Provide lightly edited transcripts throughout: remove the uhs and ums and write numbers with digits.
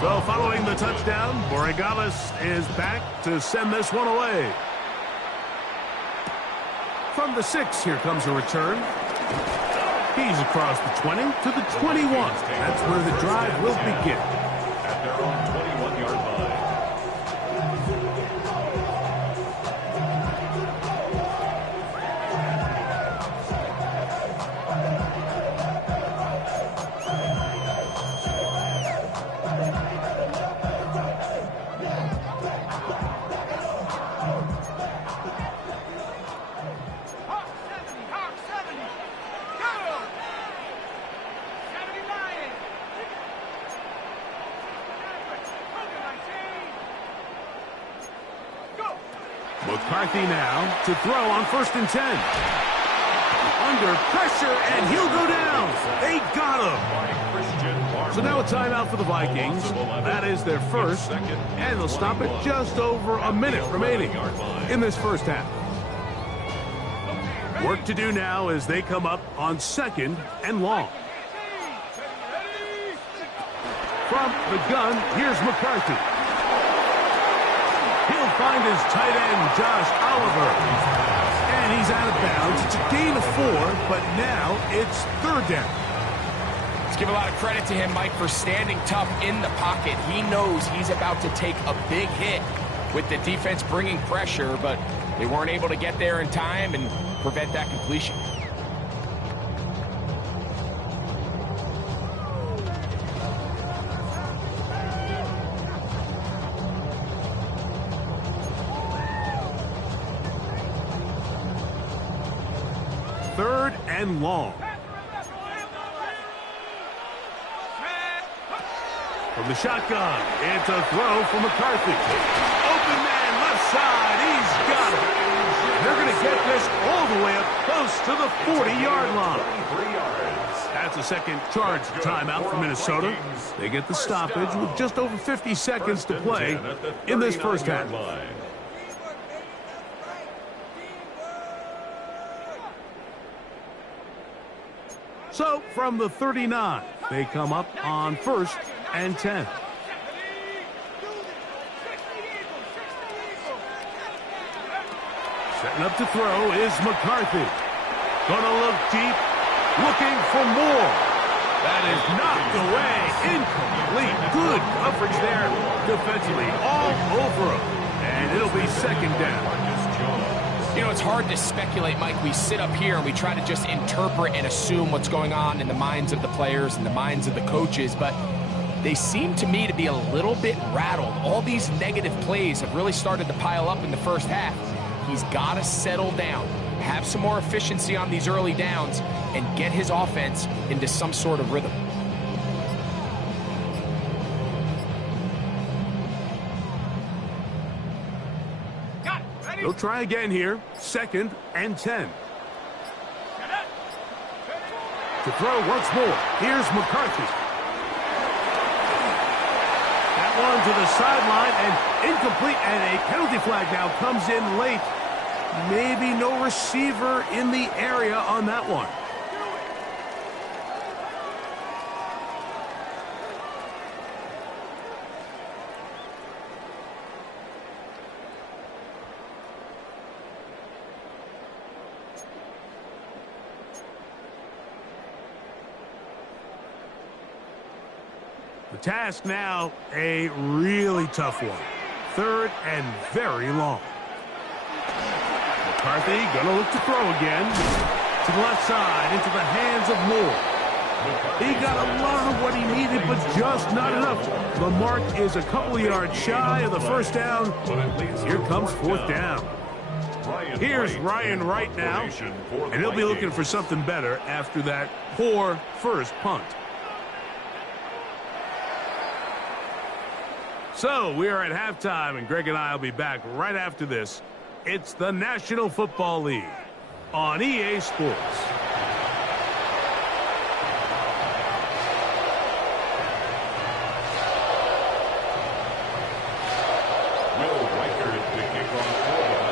So following the touchdown, Borregales is back to send this one away. From the 6, here comes a return. He's across the 20 to the 21. That's where the drive will begin. At their own 21-yard line. McCarthy now to throw on 1st and 10. Under pressure, and he'll go down. They got him. So now a timeout for the Vikings. That is their first, and they'll stop it just over a minute remaining in this first half. Work to do now as they come up on 2nd and long. From the gun, here's McCarthy. He'll find his tight end, Josh Oliver. And he's out of bounds. It's a gain of 4, but now it's 3rd down. Let's give a lot of credit to him, Mike, for standing tough in the pocket. He knows he's about to take a big hit with the defense bringing pressure, but they weren't able to get there in time and prevent that completion. Third and long. From the shotgun, it's a throw for McCarthy. Open man, left side, he's got it. They're going to get this all the way up close to the 40-yard line. That's a second charge timeout for Minnesota. They get the stoppage with just over 50 seconds to play in this first half. So from the 39, they come up on 1st and 10. Setting up to throw is McCarthy. Gonna look deep, looking for more. That is knocked away, incomplete. Good coverage there defensively, all over him. And it'll be 2nd down. You know, it's hard to speculate, Mike. We sit up here and we try to just interpret and assume what's going on in the minds of the players and the minds of the coaches, but they seem to me to be a little bit rattled. All these negative plays have really started to pile up in the first half. He's got to settle down, have some more efficiency on these early downs, and get his offense into some sort of rhythm. They'll try again here. 2nd and 10. To throw once more. Here's McCarthy. That one to the sideline and incomplete, and a penalty flag now comes in late. Maybe no receiver in the area on that one. The task now, a really tough one. 3rd and very long. McCarthy gonna look to throw again. To the left side, into the hands of Moore. He got a lot of what he needed, but just not enough. The mark is a couple of yards shy of the 1st down. Here comes 4th down. Here's Ryan Wright now, and he'll be looking for something better after that poor first punt. So we are at halftime, and Greg and I will be back right after this. It's the National Football League on EA Sports.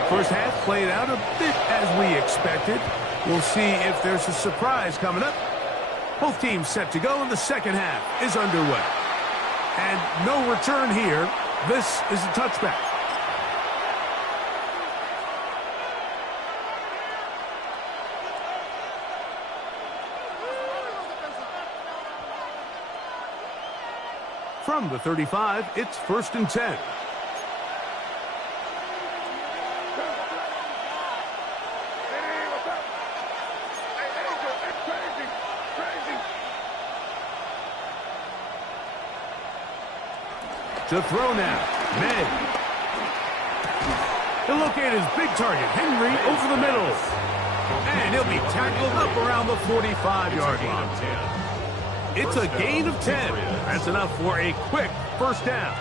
First half played out a bit as we expected. We'll see if there's a surprise coming up. Both teams set to go, and the second half is underway. And no return here. This is a touchback. From the 35, it's 1st and 10. To throw now, May. He'll locate his big target, Henry, over the middle. And he'll be tackled up around the 45-yard line. It's a gain of 10. That's enough for a quick first down.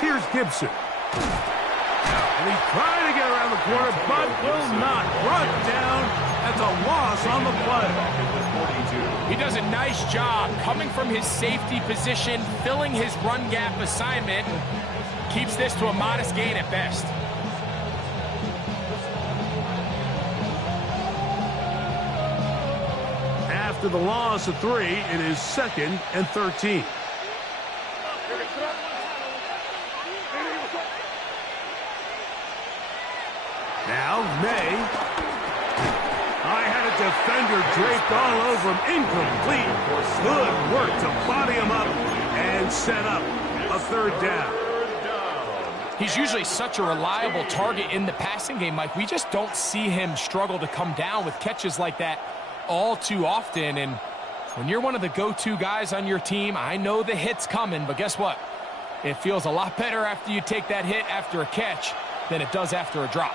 Here's Gibson. And he's trying to get around the corner, but will not. Brought down. That's a loss on the play. He does a nice job coming from his safety position, filling his run gap assignment, and keeps this to a modest gain at best. After the loss of 3, it is 2nd and 13. Now, May. I had a defender draped all over him. Incomplete. Good work to body him up and set up a 3rd down. He's usually such a reliable target in the passing game, Mike. We just don't see him struggle to come down with catches like that all too often. And when you're one of the go-to guys on your team, I know the hit's coming, but guess what? It feels a lot better after you take that hit after a catch than it does after a drop.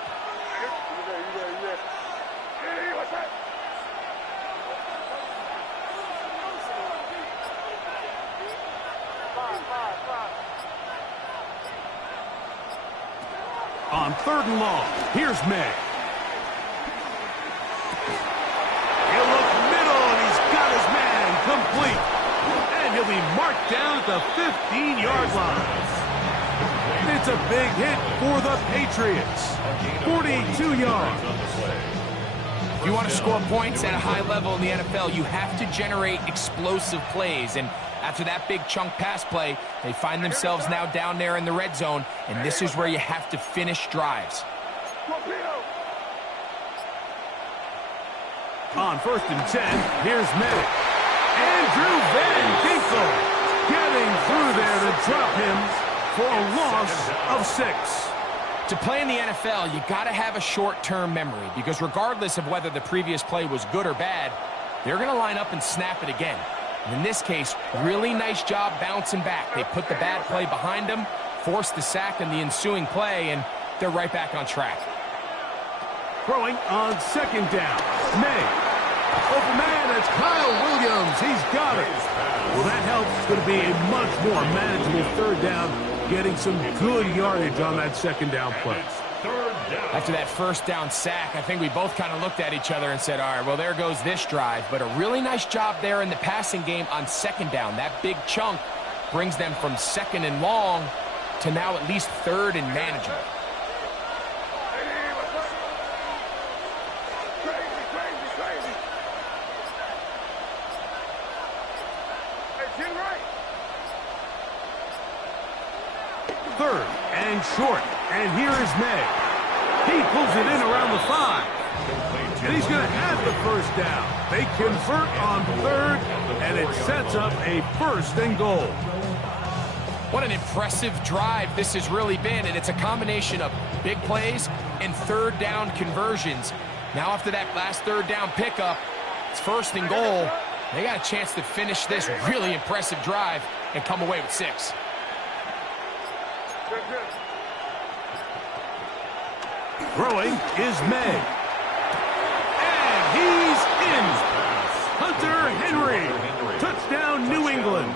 On 3rd and long, here's May. He'll look middle, and he's got his man complete. And he'll be marked down at the 15-yard line. It's a big hit for the Patriots. 42 yards. If you want to score points at a high level in the NFL, you have to generate explosive plays. And after that big chunk pass play, they find themselves now down there in the red zone, and this is where you have to finish drives. On 1st and 10, here's May. Andrew Van Ginkel getting through there to drop him for a loss of 6. To play in the NFL, you got to have a short-term memory, because regardless of whether the previous play was good or bad, they're going to line up and snap it again. And in this case, really nice job bouncing back. They put the bad play behind them, forced the sack in the ensuing play, and they're right back on track. Throwing on 2nd down. May. Open man, that's Kyle Williams. He's got it. Well, that helps. It's going to be a much more manageable 3rd down, getting some good yardage on that 2nd down play. After that 1st down sack, I think we both kind of looked at each other and said, all right, well, there goes this drive. But a really nice job there in the passing game on 2nd down. That big chunk brings them from 2nd and long to now at least 3rd and manageable. Third and short. And here is May. He pulls it in around the 5. And he's going to have the 1st down. They convert on 3rd, and it sets up a 1st and goal. What an impressive drive this has really been, and it's a combination of big plays and 3rd down conversions. Now after that last 3rd down pickup, it's 1st and goal. They got a chance to finish this really impressive drive and come away with 6. Throwing is May. And he's in. Hunter Henry. Touchdown, New England.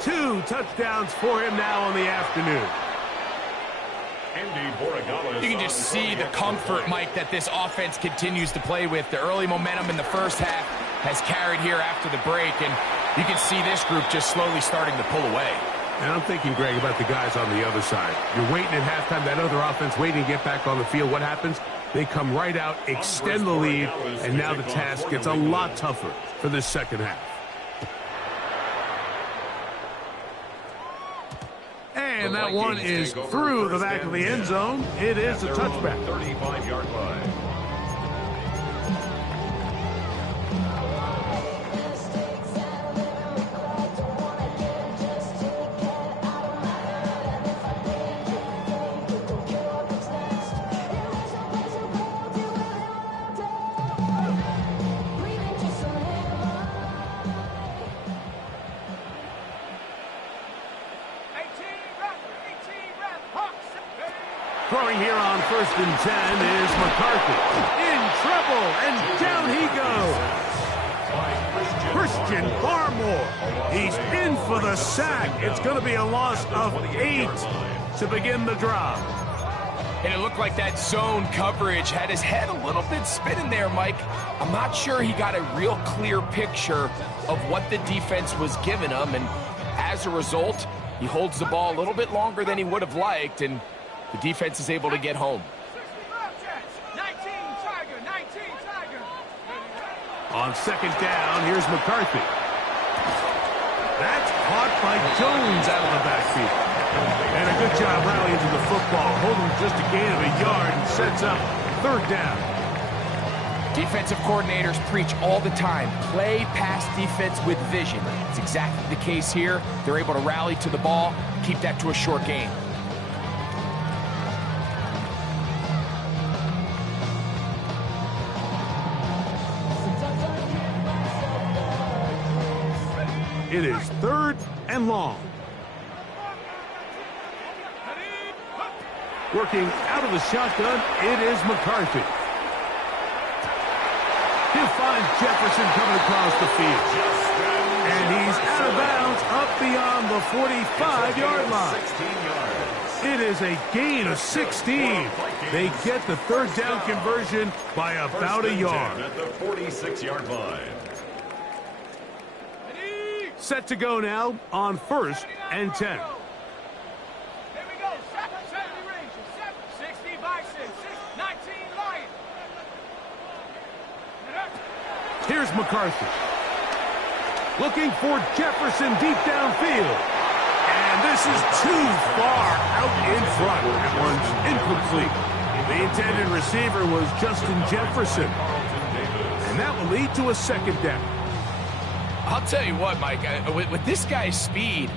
2 touchdowns for him now on the afternoon. You can just see the comfort, Mike, that this offense continues to play with. The early momentum in the 1st half has carried here after the break, and you can see this group just slowly starting to pull away. And I'm thinking, Greg, about the guys on the other side. You're waiting at halftime, that other offense waiting to get back on the field. What happens? They come right out, extend the lead, and now the task gets a lot tougher for this second half. And that one is through the back of the end zone. It is a touchback. 35-yard line. Throwing here on 1st and 10 is McCarthy. In trouble, and down he goes. Christian Barmore. He's in for the sack. It's going to be a loss of 8 to begin the drive. And it looked like that zone coverage had his head a little bit spinning there, Mike. I'm not sure he got a real clear picture of what the defense was giving him, and as a result, he holds the ball a little bit longer than he would have liked, and the defense is able to get home. 19 Tiger. On 2nd down, here's McCarthy. That's caught by Jones out of the backfield. And a good job rallying to the football, holding just a gain of a yard and sets up 3rd down. Defensive coordinators preach all the time, play pass defense with vision. It's exactly the case here. They're able to rally to the ball, keep that to a short gain. It is 3rd and long. Working out of the shotgun, it is McCarthy. He'll find Jefferson coming across the field. And he's out of bounds up beyond the 45-yard line. It is a gain of 16. They get the 3rd down conversion by about a yard. At the 46-yard line. Set to go now on 1st and 10. Here we go. 70 range. 60 by 6. 19 Lion. Here's McCarthy. Looking for Jefferson deep downfield. And this is too far out in front. That one's incomplete. The intended receiver was Justin Jefferson. And that will lead to a 2nd down. I'll tell you what, Mike, with this guy's speed,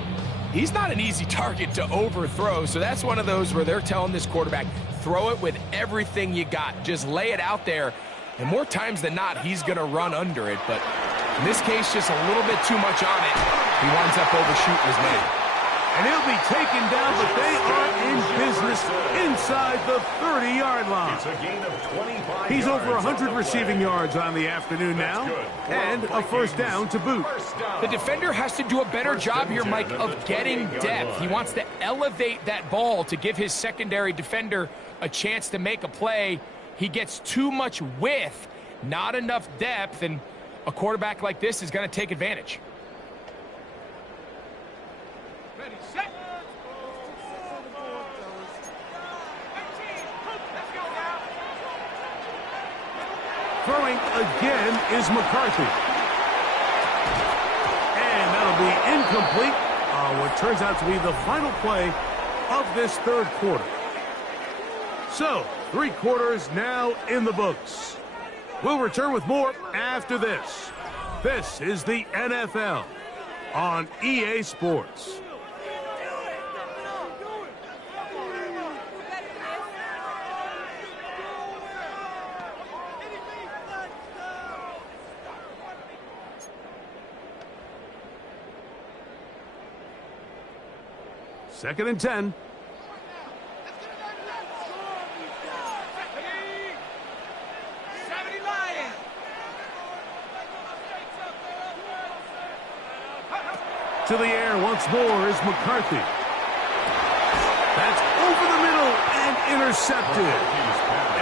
he's not an easy target to overthrow. So that's one of those where they're telling this quarterback, throw it with everything you got. Just lay it out there. And more times than not, he's going to run under it. But in this case, just a little bit too much on it. He winds up overshooting his man. And he'll be taken down, but they are in business inside the 30-yard line. It's a gain of 25 He's yards. over 100 receiving yards on the afternoon now, and a 1st down to boot. The defender has to do a better job here, Mike, of getting depth. He wants to elevate that ball to give his secondary defender a chance to make a play. He gets too much width, not enough depth, and a quarterback like this is going to take advantage. Ready, set. Let's go now. Throwing again is McCarthy. And that'll be incomplete. What turns out to be the final play of this 3rd quarter. So, 3 quarters now in the books. We'll return with more after this. This is the NFL on EA Sports. Second and 10. To the air once more is McCarthy. That's over the middle and intercepted.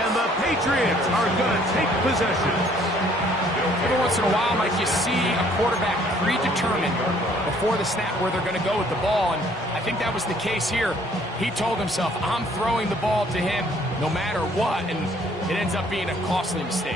And the Patriots are going to take possession. Every once in a while, Mike, you see a quarterback predetermined before the snap where they're going to go with the ball, and I think that was the case here. He told himself, I'm throwing the ball to him no matter what, and It ends up being a costly mistake.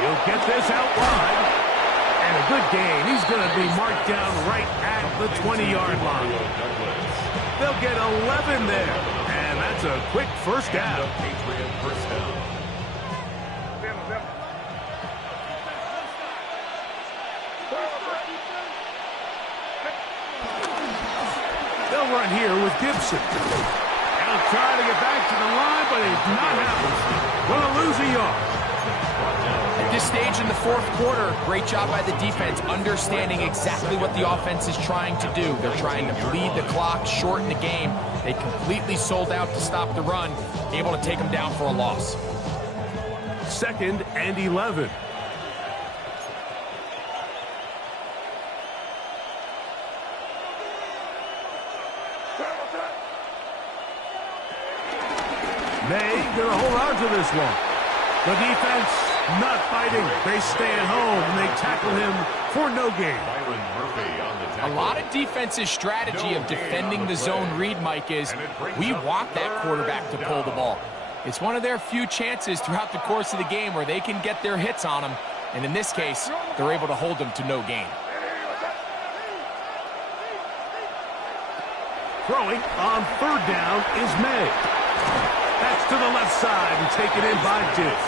He'll get this out wide. And a good gain. He's going to be marked down right at the 20-yard line. They'll get 11 there. And that's a quick first down. Patriot first down. They'll run here with Gibson. He'll try to get back to the line, but he's not happening. Going to lose a yard. At this stage in the fourth quarter, great job by the defense, understanding exactly what the offense is trying to do. They're trying to bleed the clock, shorten the game. They completely sold out to stop the run, able to take them down for a loss. 2nd and 11. May gonna hold on to this one. The defense not fighting. They stay at home and they tackle him for no gain. A lot of defense's strategy of defending the zone read, Mike, is we want that quarterback to pull the ball. It's one of their few chances throughout the course of the game where they can get their hits on him. And in this case, they're able to hold him to no gain. Throwing on 3rd down is May. That's to the left side and taken in by Dick.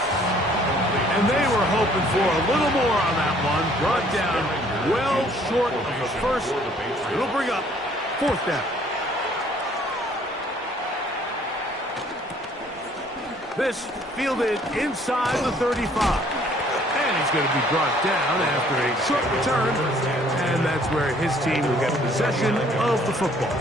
And they were hoping for a little more on that one. Brought down well short of the first. It'll bring up 4th down. This fielded inside the 35. And he's going to be brought down after a short return. And that's where his team will get possession of the football.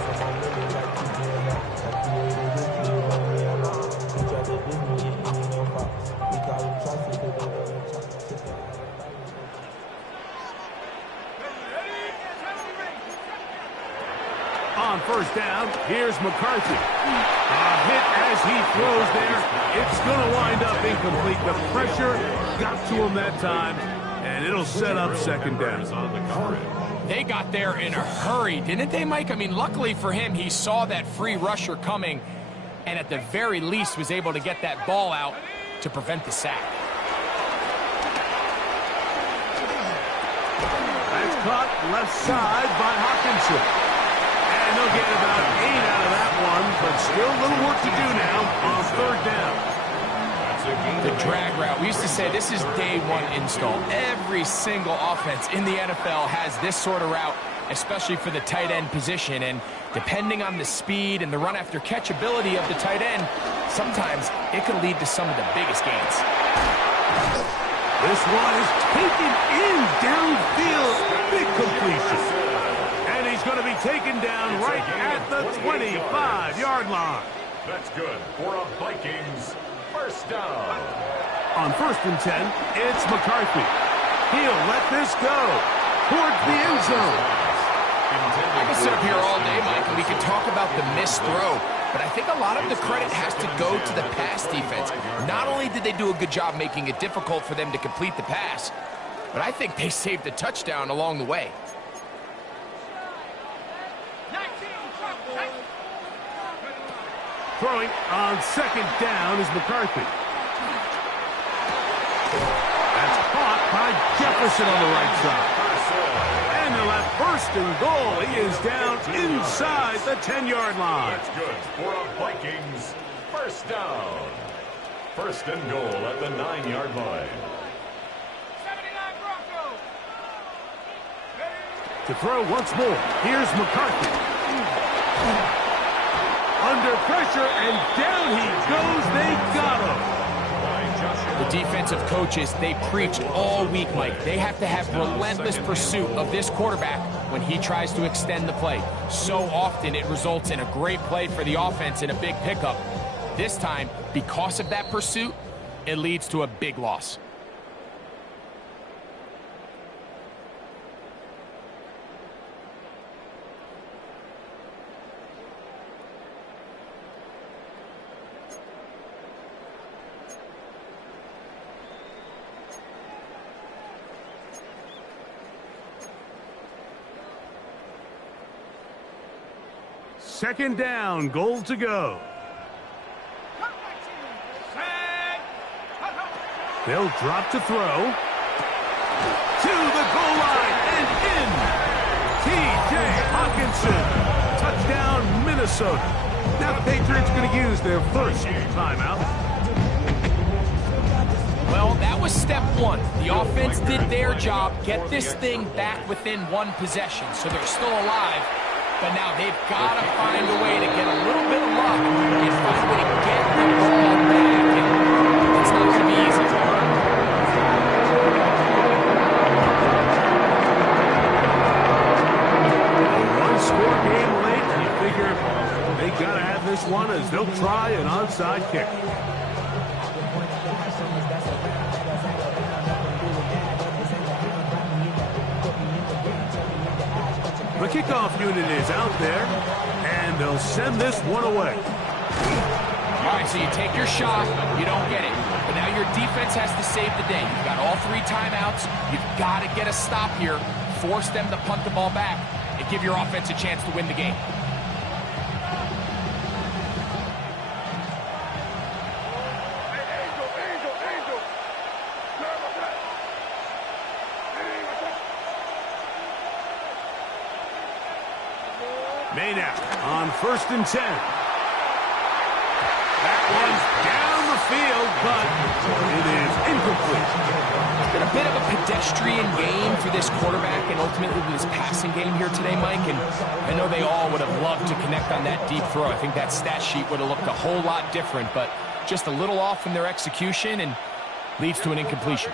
On 1st down, here's McCarthy. A hit as he throws there. It's going to wind up incomplete. The pressure got to him that time, and it'll set up 2nd down. They got there in a hurry, didn't they, Mike? I mean, luckily for him, he saw that free rusher coming, and at the very least was able to get that ball out to prevent the sack. That's caught left side by Hawkinson. And they'll get about 8 out of that one, but still a little work to do now on 3rd down. The drag route. We used to say this is day one install. Every single offense in the NFL has this sort of route, especially for the tight end position. And depending on the speed and the run after catch ability of the tight end, sometimes it could lead to some of the biggest gains. This one is taken in downfield. Big completion. And he's going to be taken down right at the 25-yard line. That's good for a Vikings first down. On 1st and 10, it's McCarthy. He'll let this go towards the end zone. I can sit up here all day, Mike, and we can talk about the missed throw, but I think a lot of the credit has to go to the pass defense. Not only did they do a good job making it difficult for them to complete the pass, but I think they saved the touchdown along the way. Throwing on 2nd down is McCarthy. That's caught by Jefferson on the right side. And they'll have 1st and goal. He is down inside the 10-yard line. That's good for a Vikings first down. 1st and goal at the 9-yard line. 79 Broncos. To throw once more, here's McCarthy. Under pressure, and down he goes. They got him. The defensive coaches, they preach all week, Mike. They have to have relentless pursuit of this quarterback when he tries to extend the play. So often it results in a great play for the offense and a big pickup. This time, because of that pursuit, it leads to a big loss. Second down, goal to go. They'll drop to throw. To the goal line and in. T.J. Hawkinson. Touchdown, Minnesota. Now the Patriots going to use their first timeout. Well, that was step one. The offense did their job, get this thing back within one possession, so they're still alive. But now they've got to find a way to get a little bit of luck and find a way to get the ball back. And it's not going to be easy. Score game late, and you figure they got to have this one as they'll try an onside kick. The kickoff unit is out there, and they'll send this one away. All right, so you take your shot, you don't get it. But now your defense has to save the day. You've got all 3 timeouts. You've got to get a stop here, force them to punt the ball back, and give your offense a chance to win the game. Maynard on 1st and 10. That one's down the field, but it is incomplete. It's been a bit of a pedestrian game for this quarterback and ultimately this passing game here today, Mike. And I know they all would have loved to connect on that deep throw. I think that stat sheet would have looked a whole lot different, but just a little off in their execution and leads to an incompletion.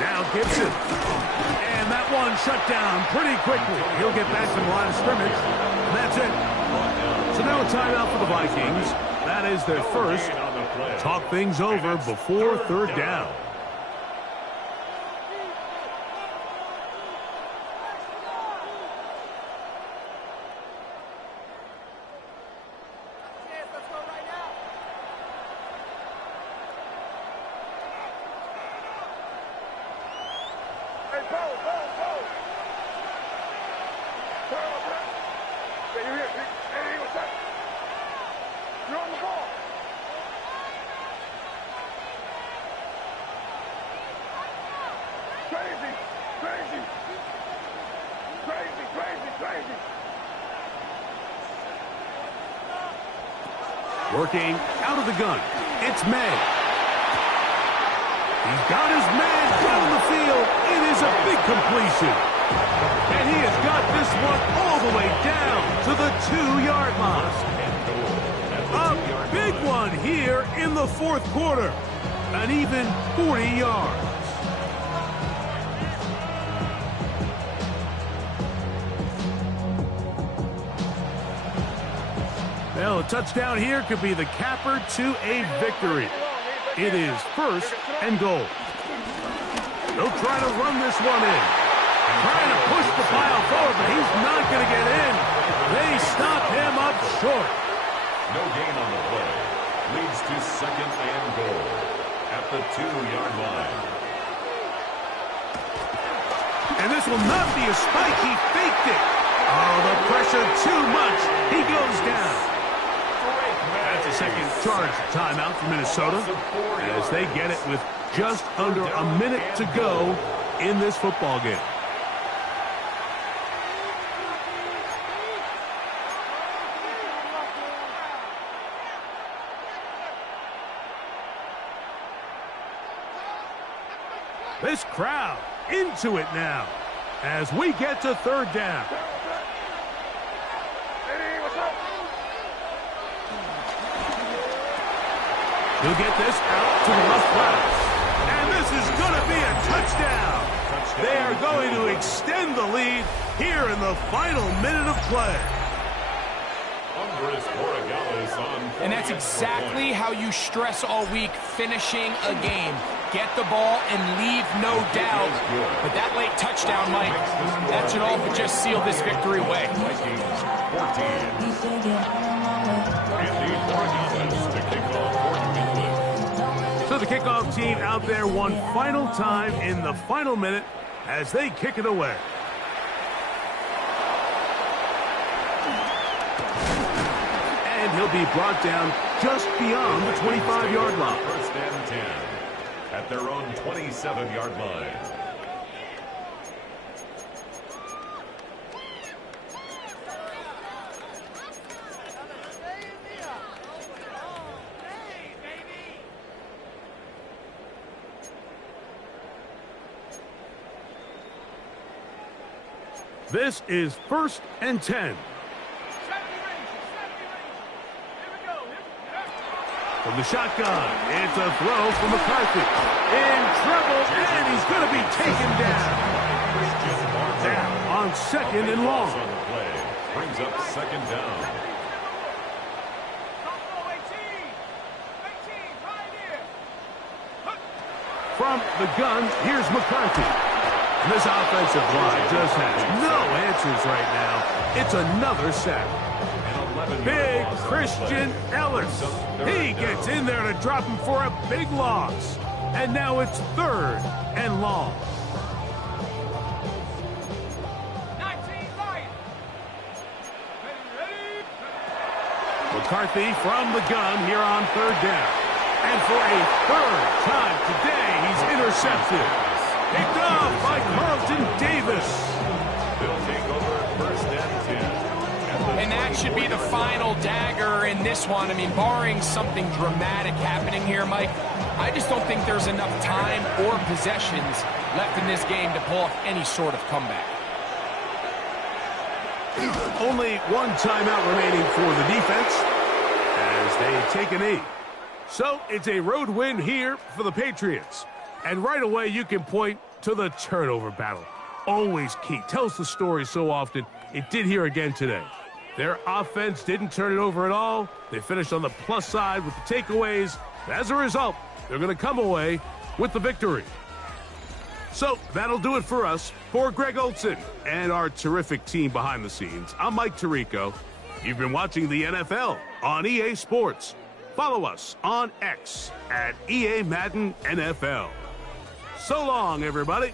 Now Gibson. And that one shut down pretty quickly. He'll get back to the line of scrimmage. And that's it. So now a timeout for the Vikings. That is their first. Talk things over before 3rd down. Working out of the gun. It's May. He's got his man down the field. It is a big completion. And he has got this one all the way down to the 2-yard line. A big one here in the 4th quarter. An even 40 yards. Well, a touchdown here could be the capper to a victory. It is 1st and goal. They'll try to run this one in. Trying to push the pile forward, but he's not going to get in. They stop him up short. No gain on the play. Leads to 2nd and goal at the 2-yard line. And this will not be a spike. He faked it. Oh, the pressure too much. He goes down. That's a second charge timeout for Minnesota as they get it with just under a minute to go in this football game. This crowd into it now as we get to 3rd down. He'll get this out to the left side. And this is going to be a touchdown. They are going to extend the lead here in the final minute of play. And that's exactly how you stress all week, finishing a game. Get the ball and leave no doubt. But that late touchdown, Mike, that should all but just seal this victory away. Andy Borgalis to kick off. the kickoff team out there one final time in the final minute as they kick it away. And he'll be brought down just beyond the 25-yard line. First and 10 at their own 27-yard line. This is first and 10. From the shotgun, it's a throw from McCarthy. In trouble, and he's going to be taken down. Down on second and long. On the play. Brings up second down. From the gun, here's McCarthy. This offensive line just has no answers right now. It's another sack. Big Christian Ellis. He gets in there to drop him for a big loss. And now it's third and long. 19 Lions. McCarthy from the gun here on third down. And for a third time today, he's intercepted. Picked off by Carlton Davis. They'll take over first and 10. And that should be the final dagger in this one. I mean, barring something dramatic happening here, Mike, I just don't think there's enough time or possessions left in this game to pull off any sort of comeback. Only one timeout remaining for the defense as they take a knee. So it's a road win here for the Patriots. And right away, you can point to the turnover battle. Always key. Tells the story so often. It did here again today. Their offense didn't turn it over at all. They finished on the plus side with the takeaways. As a result, they're going to come away with the victory. So that'll do it for us. For Greg Olson and our terrific team behind the scenes, I'm Mike Tirico. You've been watching the NFL on EA Sports. Follow us on X at EA Madden NFL. So long, everybody.